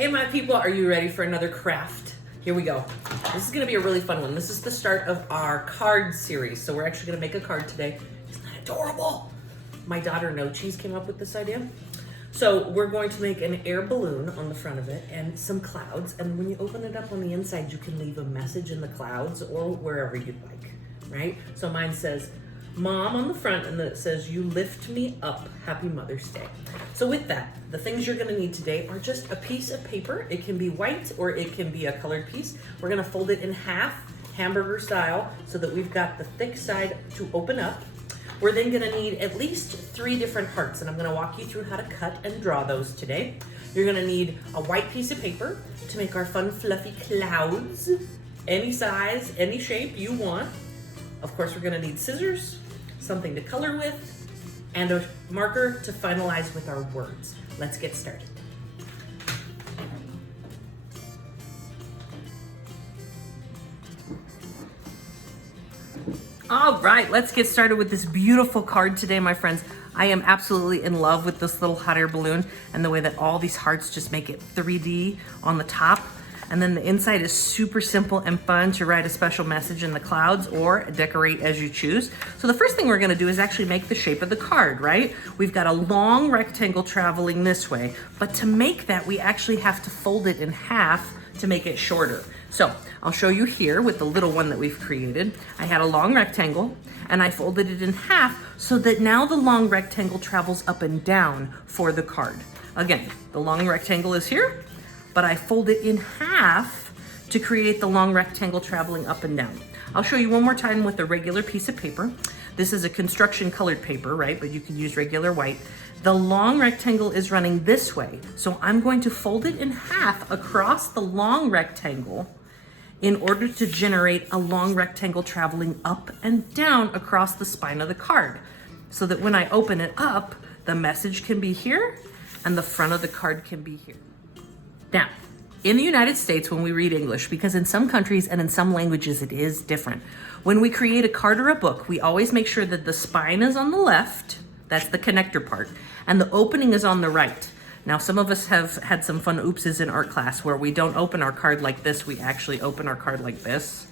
Hey my people, are you ready for another craft? Here we go. This is gonna be a really fun one. This is the start of our card series. So we're actually gonna make a card today. Isn't that adorable? My daughter No Cheese came up with this idea. So we're going to make an air balloon on the front of it and some clouds. And when you open it up on the inside, you can leave a message in the clouds or wherever you'd like, right? So mine says, Mom on the front, and then it says, you lift me up, happy Mother's Day. So with that, the things you're gonna need today are just a piece of paper. It can be white or it can be a colored piece. We're gonna fold it in half, hamburger style, so that we've got the thick side to open up. We're then gonna need at least 3 different hearts, and I'm gonna walk you through how to cut and draw those today. You're gonna need a white piece of paper to make our fun fluffy clouds, any size, any shape you want. Of course, we're gonna need scissors, something to color with, and a marker to finalize with our words. Let's get started. All right, let's get started with this beautiful card today, my friends. I am absolutely in love with this little hot air balloon and the way that all these hearts just make it 3D on the top. And then the inside is super simple and fun to write a special message in the clouds or decorate as you choose. So the first thing we're gonna do is actually make the shape of the card, right? We've got a long rectangle traveling this way, but to make that, we actually have to fold it in half to make it shorter. So I'll show you here with the little one that we've created. I had a long rectangle and I folded it in half so that now the long rectangle travels up and down for the card. Again, the long rectangle is here, but I fold it in half to create the long rectangle traveling up and down. I'll show you one more time with a regular piece of paper. This is a construction colored paper, right? But you can use regular white. The long rectangle is running this way. So I'm going to fold it in half across the long rectangle in order to generate a long rectangle traveling up and down across the spine of the card. So that when I open it up, the message can be here and the front of the card can be here. Now, in the United States, when we read English, because in some countries and in some languages it is different, when we create a card or a book, we always make sure that the spine is on the left, that's the connector part, and the opening is on the right. Now, some of us have had some fun oopses in art class where we don't open our card like this, we actually open our card like this.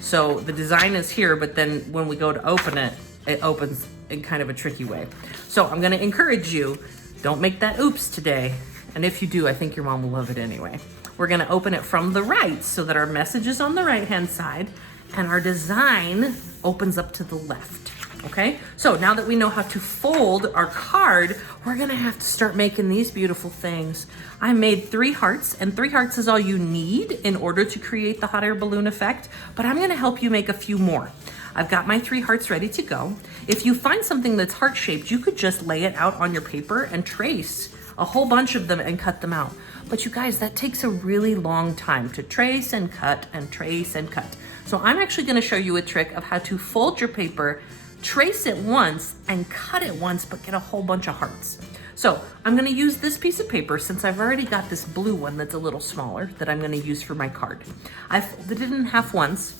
So the design is here, but then when we go to open it, it opens in kind of a tricky way. So I'm gonna encourage you, don't make that oops today. And if you do, I think your mom will love it anyway. We're gonna open it from the right so that our message is on the right-hand side and our design opens up to the left, okay? So now that we know how to fold our card, we're gonna have to start making these beautiful things. I made 3 hearts, and 3 hearts is all you need in order to create the hot air balloon effect, but I'm gonna help you make a few more. I've got my 3 hearts ready to go. If you find something that's heart-shaped, you could just lay it out on your paper and trace a whole bunch of them and cut them out. But you guys, that takes a really long time to trace and cut and trace and cut. So I'm actually gonna show you a trick of how to fold your paper, trace it once and cut it once, but get a whole bunch of hearts. So I'm gonna use this piece of paper since I've already got this blue one that's a little smaller that I'm gonna use for my card. I folded it in half once.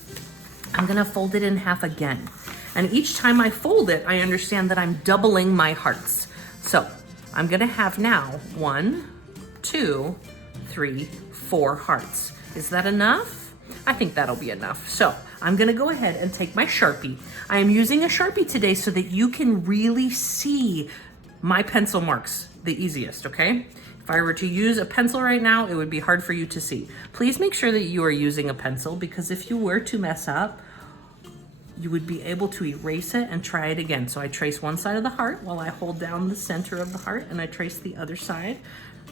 I'm gonna fold it in half again. And each time I fold it, I understand that I'm doubling my hearts. So I'm gonna have now 1, 2, 3, 4 hearts. Is that enough? I think that'll be enough. So I'm gonna go ahead and take my Sharpie. I am using a Sharpie today so that you can really see my pencil marks the easiest, okay? If I were to use a pencil right now, it would be hard for you to see. Please make sure that you are using a pencil, because if you were to mess up, you would be able to erase it and try it again. So I trace one side of the heart while I hold down the center of the heart, and I trace the other side.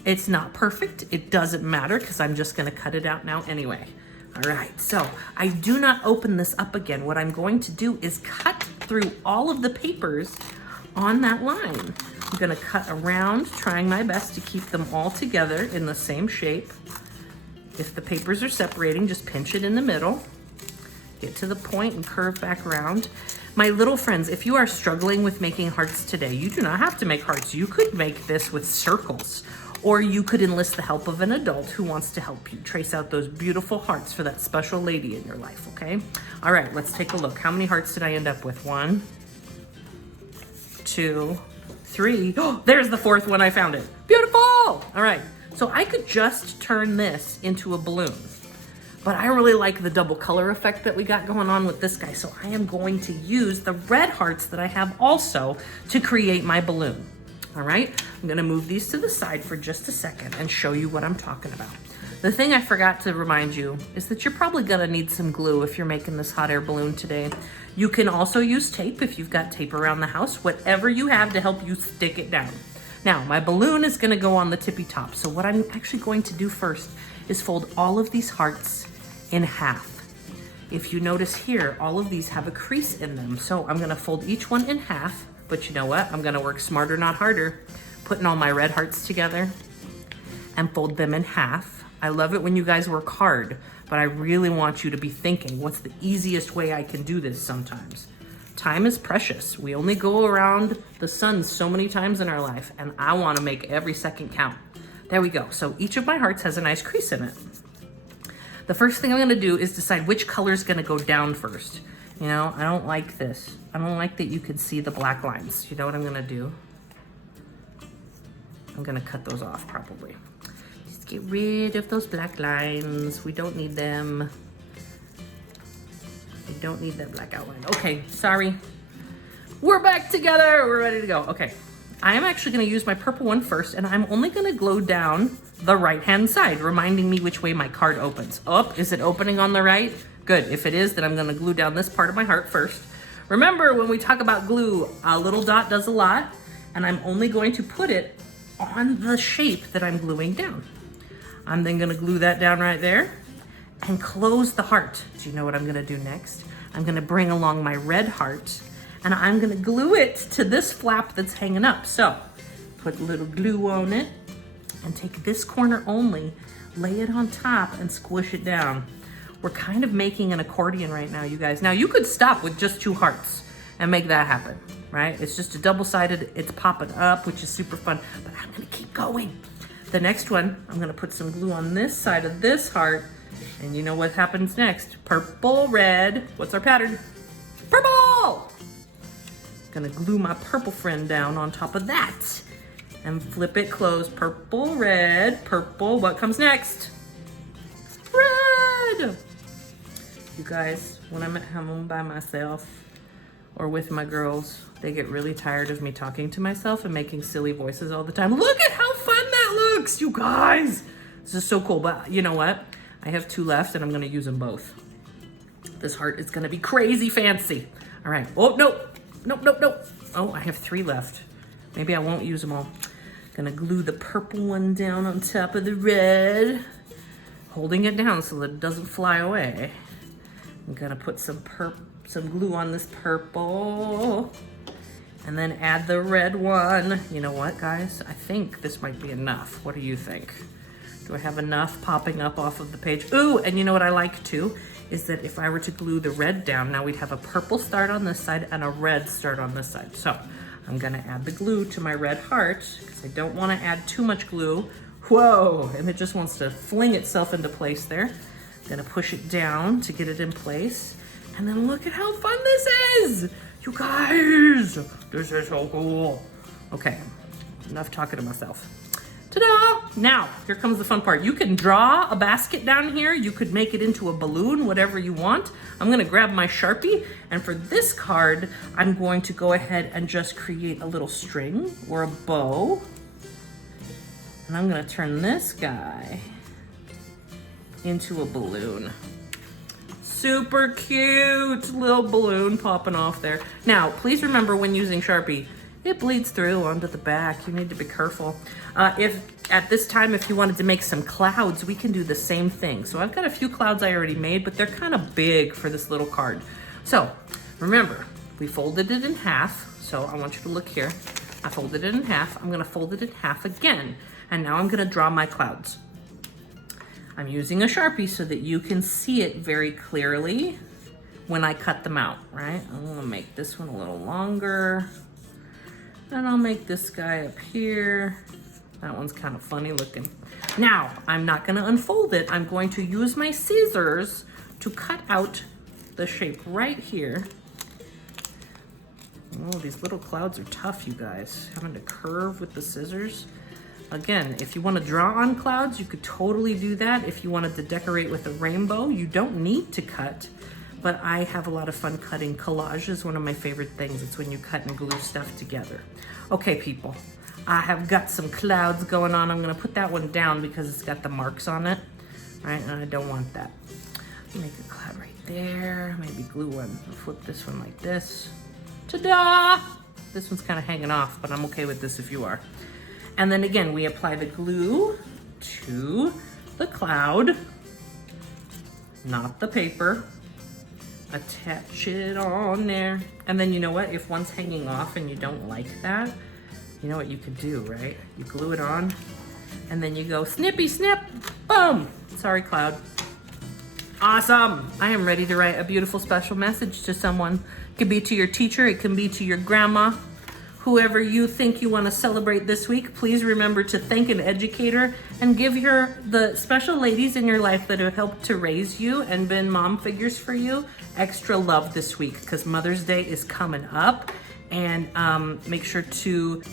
It's not perfect, it doesn't matter, because I'm just gonna cut it out now anyway. All right, so I do not open this up again. What I'm going to do is cut through all of the papers on that line. I'm gonna cut around, trying my best to keep them all together in the same shape. If the papers are separating, just pinch it in the middle. Get to the point and curve back around. My little friends, if you are struggling with making hearts today, you do not have to make hearts. You could make this with circles, or you could enlist the help of an adult who wants to help you trace out those beautiful hearts for that special lady in your life, okay? All right, let's take a look. How many hearts did I end up with? 1, 2, 3. Oh, there's the 4th one. I found it. Beautiful. All right. So I could just turn this into a balloon, but I really like the double color effect that we got going on with this guy. So I am going to use the red hearts that I have also to create my balloon. All right, I'm gonna move these to the side for just a second and show you what I'm talking about. The thing I forgot to remind you is that you're probably gonna need some glue if you're making this hot air balloon today. You can also use tape if you've got tape around the house, whatever you have to help you stick it down. Now, my balloon is gonna go on the tippy top. So what I'm actually going to do first is fold all of these hearts in half. If you notice here, all of these have a crease in them. So I'm gonna fold each one in half, but you know what? I'm gonna work smarter, not harder, putting all my red hearts together and fold them in half. I love it when you guys work hard, but I really want you to be thinking, what's the easiest way I can do this sometimes? Time is precious. We only go around the sun so many times in our life, and I wanna make every second count. There we go. So each of my hearts has a nice crease in it. The first thing I'm gonna do is decide which color is gonna go down first. You know, I don't like this. I don't like that you can see the black lines. You know what I'm gonna do? I'm gonna cut those off probably. Just get rid of those black lines. We don't need them. We don't need that black outline. Okay, sorry. We're back together. We're ready to go. Okay, I am actually gonna use my purple one first, and I'm only gonna glue down the right-hand side, reminding me which way my card opens. Oh, is it opening on the right? Good, if it is, then I'm gonna glue down this part of my heart first. Remember, when we talk about glue, a little dot does a lot, and I'm only going to put it on the shape that I'm gluing down. I'm then gonna glue that down right there and close the heart. Do you know what I'm gonna do next? I'm gonna bring along my red heart and I'm gonna glue it to this flap that's hanging up. So, put a little glue on it and take this corner only, lay it on top and squish it down. We're kind of making an accordion right now, you guys. Now, you could stop with just 2 hearts and make that happen, right? It's just a double-sided, it's popping up, which is super fun, but I'm gonna keep going. The next one, I'm gonna put some glue on this side of this heart, and you know what happens next? Purple, red, what's our pattern? Purple! Gonna glue my purple friend down on top of that, and flip it closed. Purple, red, purple, what comes next? Red! You guys, when I'm at home by myself, or with my girls, they get really tired of me talking to myself and making silly voices all the time. Look at how fun that looks, you guys. This is so cool, but you know what? I have 2 left and I'm gonna use them both. This heart is gonna be crazy fancy. All right, oh, no, nope, nope, nope. Oh, I have 3 left. Maybe I won't use them all. Gonna glue the purple one down on top of the red, holding it down so that it doesn't fly away. I'm gonna put some glue on this purple and then add the red one. You know what, guys? I think this might be enough. What do you think? Do I have enough popping up off of the page? Ooh, and you know what I like too? Is that if I were to glue the red down, now we'd have a purple start on this side and a red start on this side. So I'm gonna add the glue to my red heart because I don't wanna add too much glue. Whoa, and it just wants to fling itself into place there. I'm gonna push it down to get it in place. And then look at how fun this is! You guys, this is so cool. Okay, enough talking to myself. Ta-da! Now, here comes the fun part. You can draw a basket down here. You could make it into a balloon, whatever you want. I'm gonna grab my Sharpie, and for this card, I'm going to go ahead and just create a little string or a bow. And I'm gonna turn this guy into a balloon. Super cute little balloon popping off there. Now, please remember when using Sharpie, it bleeds through onto the back. You need to be careful. If at this time, if you wanted to make some clouds, we can do the same thing. So I've got a few clouds I already made, but they're kind of big for this little card. So remember, we folded it in half. So I want you to look here. I folded it in half. I'm gonna fold it in half again. And now I'm gonna draw my clouds. I'm using a Sharpie so that you can see it very clearly when I cut them out, right? I'm gonna make this one a little longer. And I'll make this guy up here. That one's kind of funny looking. Now, I'm not gonna unfold it. I'm going to use my scissors to cut out the shape right here. Oh, these little clouds are tough, you guys. Having to curve with the scissors. Again, if you want to draw on clouds, you could totally do that. If you wanted to decorate with a rainbow, you don't need to cut. But I have a lot of fun cutting. Collage is one of my favorite things. It's when you cut and glue stuff together. Okay, people, I have got some clouds going on. I'm gonna put that one down because it's got the marks on it, right? And I don't want that. Make a cloud right there. Maybe glue one. I'll flip this one like this. Ta-da! This one's kind of hanging off, but I'm okay with this if you are. And then again, we apply the glue to the cloud, not the paper. Attach it on there. And then you know what? If one's hanging off and you don't like that, you know what you could do, right? You glue it on and then you go snippy snip, boom. Sorry, cloud. Awesome. I am ready to write a beautiful special message to someone. It could be to your teacher, it can be to your grandma. Whoever you think you want to celebrate this week, please remember to thank an educator and give the special ladies in your life that have helped to raise you and been mom figures for you extra love this week because Mother's Day is coming up. And make sure to